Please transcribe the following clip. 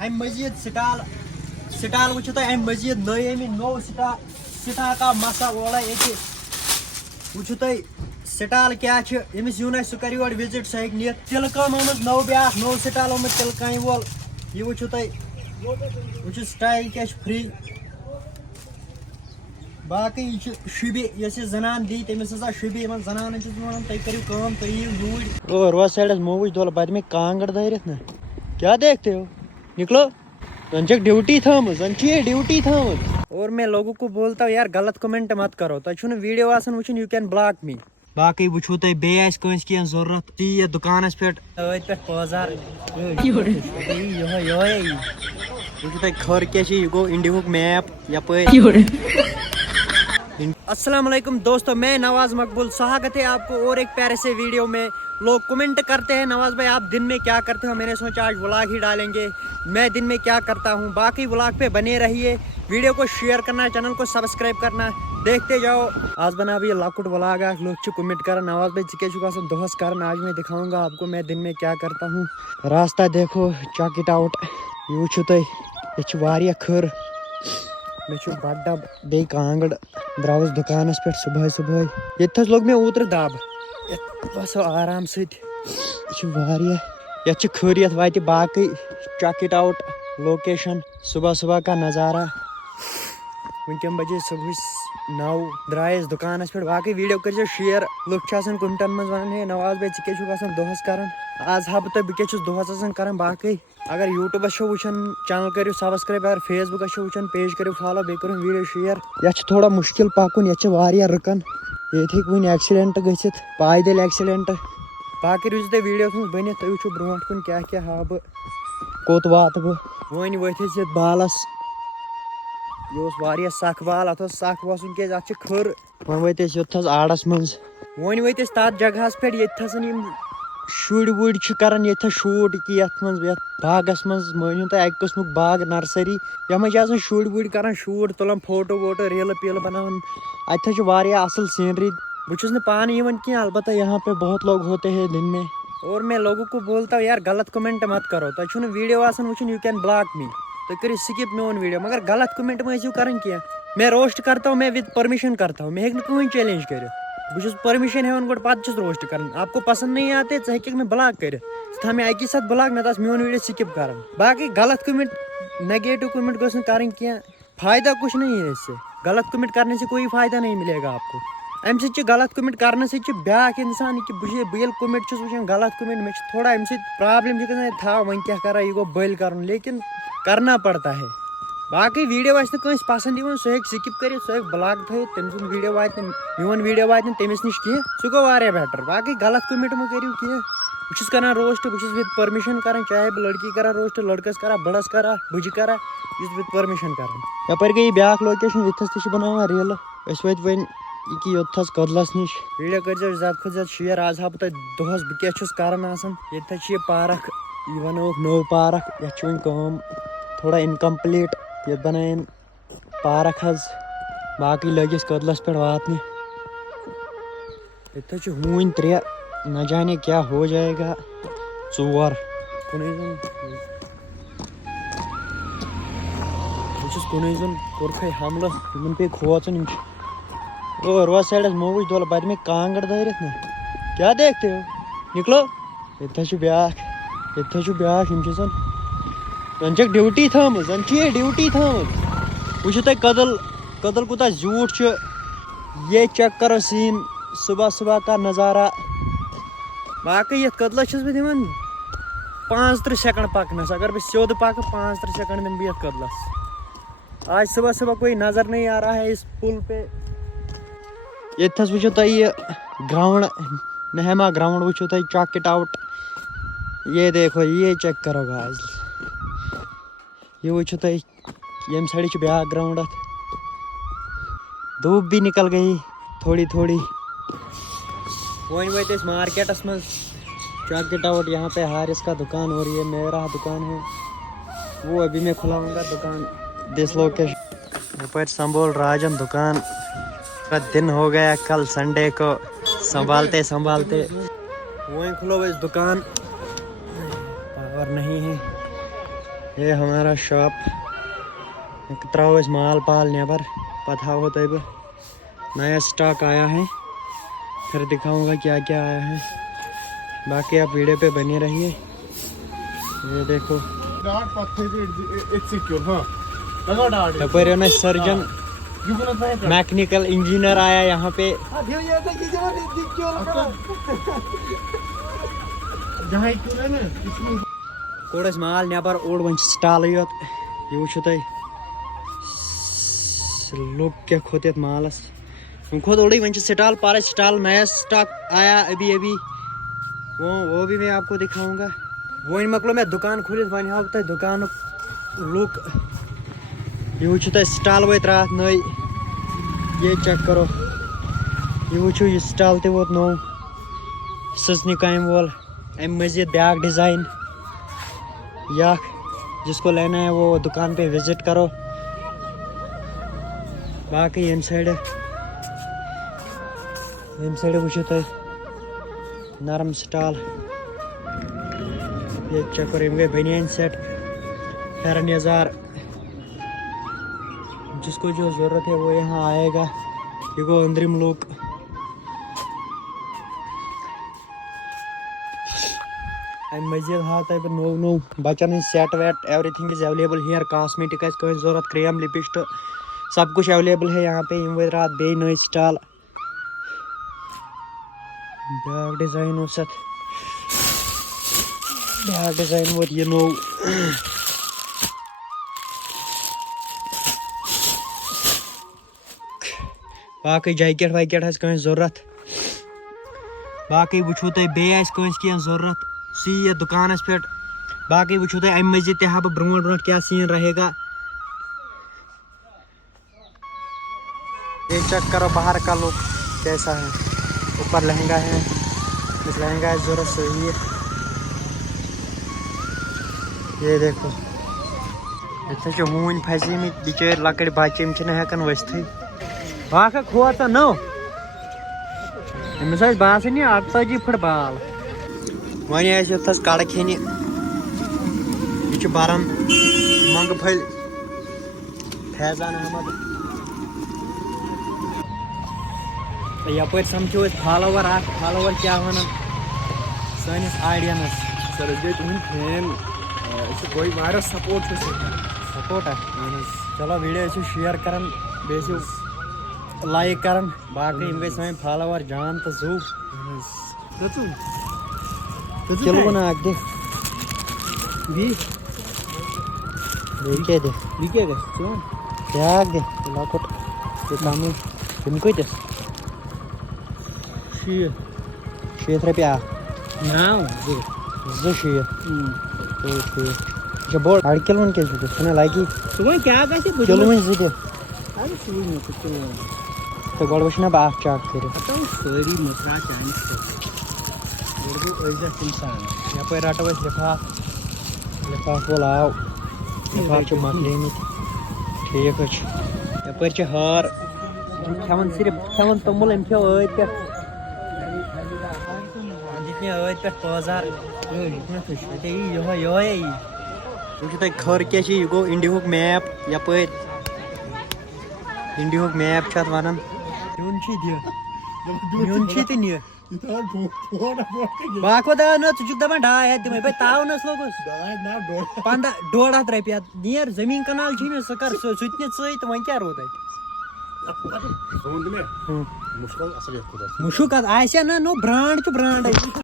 ام مزید سٹال وچھو تہ ام مزید نئی نو سٹال کا مسا اولا یہ وچھو تہ سٹال کیا یمس یون سہ کر یور وزٹ سہ ہیک نت تلہ کام آمت نو بیاکھ نو سٹال آمت تلہ کامہ وول یہ وچھو تہ وچھو سٹائل کیا فری باقی یہ شبہ یس یہ زنان دی تمس ہسا شبہ یمن زنان ونان تھی کرو کام تھی یو یوڑ او روز سائڈس موج دول بد میں کانگڑ دھرت نا کیا دیکھتے ہو نکلو زن چھ ڈیوٹی تھامت زن چھ ڈیوٹی تھامت اور میں لوگوں کو بولتا ہوں یار غلط کمنٹ مت کرو تہ چھو ویڈیو آسان وچھن یو کین بلاک می باقی وچھو تہ بیٚیہِ آسہِ کٲنٛسہِ کینٛہہ ضروٗرت تی یتھ دُکانس پٮ۪ٹھ ٲدۍ پٮ۪ٹھ پٲزار یہے وچھو تہ کھٔر کیٛاہ چھِ یہِ گوٚو انڈیہُک میپ یپٲرۍ السلام علیکم دوستوں میں نواز مقبول سواگت ہے آپ کو اور ایک پیارے سے ویڈیو میں لوگ کمنٹ کرتے ہیں نواز بھائی آپ دن میں کیا کرتے ہو میں نے سوچا آج ولاگ ہی ڈالیں گے میں دن میں کیا کرتا ہوں باقی ولاگ پہ بنے رہیے ویڈیو کو شیئر کرنا چینل کو سبسکرائب کرنا دیکھتے جاؤ آج بنا بھی لکٹ ولاگ لوگ کمنٹ کران نواز بھائی ژٕ کیٛاہ چھُکھ دۄہس کران آج میں دکھاؤں گا آپ کو میں دن میں کیا کرتا ہوں راستہ دیکھو چیک اٹ آؤٹ یہ وچھو تُہۍ ییٚتہِ چھِ واریاہ کھٔر مے چھُ بڑٕ ڈبہٕ بیٚیہِ کانگڑ دراوس دکانس پہ صبح یتھ لوگ مے اوترٕ دب یتھ بسو آرام سۭتۍ یہ یتھ کھٔر یتھ واتہِ باقی چیک اٹ آؤٹ لوکیشن صبح کا نظارہ ونکین بجے صبح 9 درائس دکانس پہ باقی ویڈیو کرزیو شیئر لُکھ کمنٹن مز ونان ہے نواز بھائی ژٕ کیٛاہ چھُکھ دۄہس کران آز ہا بہٕ تۄہہِ بہٕ کیٛاہ چھُس دۄہس کران باقی اگر یوٹیوبس چھو وچھان چینل کرو سبسکرائب اگر فیس بکس چھو وچھان پیج کرو فالو بیٚیہِ کرو ویڈیو شیئر یتھ تھوڑا مشکل پکن یتھ واریاہ رُکن ییٚتہِ ہیٚکہِ وُنہِ ایکسیڈنٹ گٔژھِتھ پایدٔلۍ ایکسیڈنٹ باقی روزِو تُہۍ ویڈیوس منٛز بٔنِتھ تُہۍ وٕچھِو برونٛٹھ کُن کیٛاہ کیٛاہ ہاو بہٕ کوٚت واتہٕ بہٕ وۄنۍ ؤتھۍ أسۍ یتھ بالس یہ اوس واریاہ سکھ بال اتھ اوس سکھ وسُن کیٛازِ اتھ چھِ کھٔر وۄنۍ ؤتھۍ أسۍ یوٚتتھس آڑس منٛز وۄنۍ ؤتھۍ أسۍ تتھ جگہس پٮ۪ٹھ ییٚتتھس یِم شُرۍ وُرۍ چھِ کران ییٚتتھس شوٗٹ کہِ یتھ منٛز یتھ باغس منٛز مٲنِو تُہۍ اکہِ قٕسمُک باغ نرسری یتھ منٛز چھِ آسان شُرۍ وُرۍ کران شوٗٹ تُلان فوٹو ووٹو ریٖلہٕ پیٖلہٕ بناوان اتہِ چھِ واریاہ اصل سیٖنری بہٕ چھُس نہٕ پانہٕ یِوان کینٛہہ البتہ یہاں پہ بہت لوگ ہوتے ہیں دن میں اور میں لوگوں کو بولتا ہوں یار غلط کمنٹ مت کرو تۄہہِ چھُو نہٕ ویڈیو آسان وٕچھُن یوٗ کین بلاک می تُہۍ کٔرِو سکپ میون ویڈیو مگر غلط کمنٹ مہ ٲسِو کران کینٛہہ میں روسٹ کرتا ہوں میں ود پرمیشن کرتا ہوں میں ہیٚکہِ نہٕ کٕہٕنۍ چیلنج کٔرِتھ بہٕ چھُس پرمیشن ہیوان گۄڈٕ پتہٕ چھُس روسٹ کران آپ کو پسند نہیں آتے ژٕ ہیٚککھ مےٚ بلاک کٔرِتھ ژٕ تھاو مےٚ اکی ساتہٕ بلاک نتہٕ آس میون ویڈیو سکپ کران باقی غلط کمنٹ نیگیٹو کمنٹ گٔژھ نہٕ کرٕنۍ کینٛہہ فائدہ کچھ نہیں ہے اس سے غلط کمنٹ کرنے سے کوئی فائدہ نہیں ملے گا آپ کو امہِ سۭتۍ چھِ غلط کمنٹ کرنہٕ سۭتۍ چھِ بیاکھ انسان کہ بہٕ ییٚلہِ کمنٹ چھُس وٕچھان غلط کمنٹ مےٚ چھِ تھوڑا امہِ سۭتۍ پرابلم چھِ گژھان تھاو وۄنۍ کیٛاہ کرا یہِ گوٚو بٔلۍ کرُن لیکن کرنا پڑتا ہے باقی ویڈیو آسہِ نہٕ کٲنٛسہِ پسنٛد یِوان سُہ ہیٚکہِ سکپ کٔرِتھ سُہ ہیٚکہِ بلاک تھٲیِتھ تٔمۍ سُنٛد ویڈیو واتہِ نہٕ میون ویڈیو واتہِ نہٕ تٔمِس نِش کینٛہہ سُہ گوٚو واریاہ بیٹر باقی غلط کمنٹ مہ کٔرِو کینٛہہ بہٕ چھُس کران روسٹ بہٕ چھُس وِد پٔرمِشن کران چاہے بہٕ لڑکی کرا روسٹ لڑکس کرا بڑس کرا بٕجہِ کرا یہِ چھُس وِد پٔرمِشن کران یپٲرۍ گٔے بیاکھ لوکیشن ییٚتھس تہِ چھِ بناوان ریٖلہٕ أسۍ وٲتۍ وۄنۍ یہِ یوٚتتھس کٔدلس نِش ویڈیو کٔرزیو زیادٕ کھۄتہٕ زیادٕ شیر آز ہا بہٕ تۄہہِ دۄہس بہٕ کیٛاہ چھُس کران آسان ییٚتھس چھِ یہِ پارک یہِ بنٲوٕکھ نٔو پارک یتھ چھِ وۄنۍ کٲم تھوڑا انکمپلیٖٹ یتھ بنٲیِن پارک حظ باقی لٔگۍ أسۍ کٔدلس پٮ۪ٹھ واتنہِ ییٚتھس چھِ ہوٗنۍ 3 نہ جانے کیا ہو جائے گا 4 کُنُے زوٚن بہٕ چھُس کُنُے زوٚن کوٚرکھے حملہٕ یِمن پیٚیہِ کھوژُن یِم چھِ او روز سایڈس موج دول بد میں کانگڑ دھرت نا کیا دیکھتے ہو نکلو ییٚتھس چھُ بیاکھ یِم چھِ زن چھکھ ڈیوٹی تھٲمٕژ زن چھِ یہِ ڈیوٹی تھٲمٕژ وٕچھِو تُہۍ کٔدٕل کوٗتاہ زیوٗٹھ چھُ یہ چیک کرو سیٖن صبح کا نظارہ باقی یتھ کٔدلس چھُس بہٕ دِوان 35 سیکنڈ پکنس اگر بہٕ سیوٚد پکہٕ 35 سیکنڈ دِمہٕ بہٕ یتھ کٔدلس آج صبح کوئی نظر نہیں آ رہا ہے اس پل پہ ییٚتھس وٕچھِو تُہۍ یہِ گراؤنڈ نہما گراؤنڈ وٕچھِو تُہۍ چیک اٹ آؤٹ یہ دیکھو یہ چیک کرو گاز یہ وٕچھِو تُہۍ ییٚمہِ سایڈٕ چھُ بیاکھ گراؤنڈ اتھ دھوپ بھی نکل گئی تھوڑی وۄنۍ وٲتۍ أسۍ مارکیٹس منٛز چیک اٹ آؤٹ یہاں پہ حارث کا دکان اور یہ میرا دکان ہے وہ ابھی میں کھلاؤں گا دکان دس لوکیشن یپٲرۍ سنبھول راجن دکان دن ہو گیا کل سنڈے کو سنبھالتے وہیں کھلو اس دکان پاور نہیں ہے یہ ہمارا شاپ تراؤ اس مال پال نیبر پتہ ہو تو نیا سٹاک آیا ہے پھر دکھاؤں گا کیا کیا آیا ہے باقی آپ ویڈیو پہ بنے رہیے یہ دیکھو سرجن میکنیکل انجینئر آیا یہاں پہ کوڑ اس مال نیبر اوڑ ون سٹال یوت یہ وچھو تھی لوگ کیا کھوت یت مالس کھوت اوڑی ون سٹال پارے سٹال نیا سٹاک آیا ابھی وہ بھی میں آپ کو دکھاؤں گا وہ مکلو میں دکان کھولت ون ہاو تہ دکان لک یہ وچھو تھی سٹال وت رات نئی یہ چیک کرو یہ وچھو یہ سٹال تہ ووت نو سٕژنہِ کامہِ وول ام مزید بیاکھ ڈیزائن یک جس کو لینا ہے وہ دکان پہ وزٹ کرو باقی یم سائڈ وچھو تھی نرم سٹال یہ چیک کرو یم گئی بنیان سیٹ پھیرن یزار جس کو جو ضرورت ہے وہ یہاں آئے گا یہ گو اندرم لوک ام مزید ہاو تہ نو بچن ہند سیٹ ویٹ everything is available here cosmetic آس کٲنٛسہِ ضرورت کریم لپسٹک سب کچھ اویلیبل ہے یہاں پہ یم وٲتۍ رات بیٚیہِ نٔے سٹال بیاکھ ڈیزائن اوس اتھ بیاکھ ڈیزائن ووت یہ نوٚو باقی جیکٹ ویکٹ آسہِ کٲنٛسہِ ضرورت باقی وٕچھو تۄہہِ بیٚیہِ آسہِ کٲنٛسہِ کینٛہہ ضرورت سُہ یی یتھ دُکانس پٮ۪ٹھ باقی وٕچھو تۄہہِ امہِ مزید تہِ ہاو بہٕ برونٛٹھ کیٛاہ سیٖن رہے گا یہ چیک کرو باہر کا لک کیسا ہے اوپر لہنگا ہے اس لہنگا ہے ضرورت صحیح ہے یہ دیکھو اتنے ہون پھسی مت بچار لکٹ بچہ ہکان ورتھے باقی کھوت نو امس باسان یہ 48 فٹ بال ون یتس کڑ کھینہ یہ بران منگ پھل فیضان احمد یپر سمکھو فالوور فالوور کیا ونان سٲنِس آڈینس سر اس گئی تہند فین کوئی واریاہ سپورٹ سپورٹ چلو ویڈیو شیئر کران بیٚیہِ لائک کران باقی یم گئی سٲنۍ فالوور جان تو زو کلوُن اکھ دِ بیٚیہِ کیٛاہ دِ بیاکھ دِ لۄکُٹ یہِ کمٕے تِم کۭتِس 60 رۄپیہِ اکھ 2 شیٖتھ ٹھیٖک یہِ چھا بوٚڑ 2 کِلوُن کیٛازِ دِتُس ژٕ نَے لگی کِلوُن 2 دِ تہٕ گۄڈٕ وٕچھ نا بہٕ اکھ چیک کٔرِتھ یپٲرۍ رٹو أسۍ لفاف وول آو لفاف چھِ مۄکلیمٕتۍ ٹھیٖک حظ چھُ یپٲرۍ چھِ ہار یِم کھٮ۪وان صرف کھٮ۪وان توٚمُل أمۍ کھیوٚو ٲدۍ پٮ۪ٹھ دِتۍ مےٚ ٲدۍ پٮ۪ٹھ پٲزار یہوے وٕچھِو تُہۍ کھٔر کیٛاہ چھِ یہِ گوٚو اِنڈیہُک میپ یپٲرۍ اِنڈیہُک میپ چھِ اتھ ونان نیُن چھی دِ نیُن چھی تہٕ نہِ باقٕے دپان نہ ژٕ چھُکھ دپان 2.5 دِمے بے تاونس لوٚگُس 1.5 رۄپیہِ نیر زمیٖن کنال چھی مےٚ سُہ کر سُہ تہِ نہِ ژٕے تہٕ وۄنۍ کیٛاہ روٗد اتہِ مُشُک اتھ آسہِ ہا نہ نوٚو برانڈ چھُ برانڈے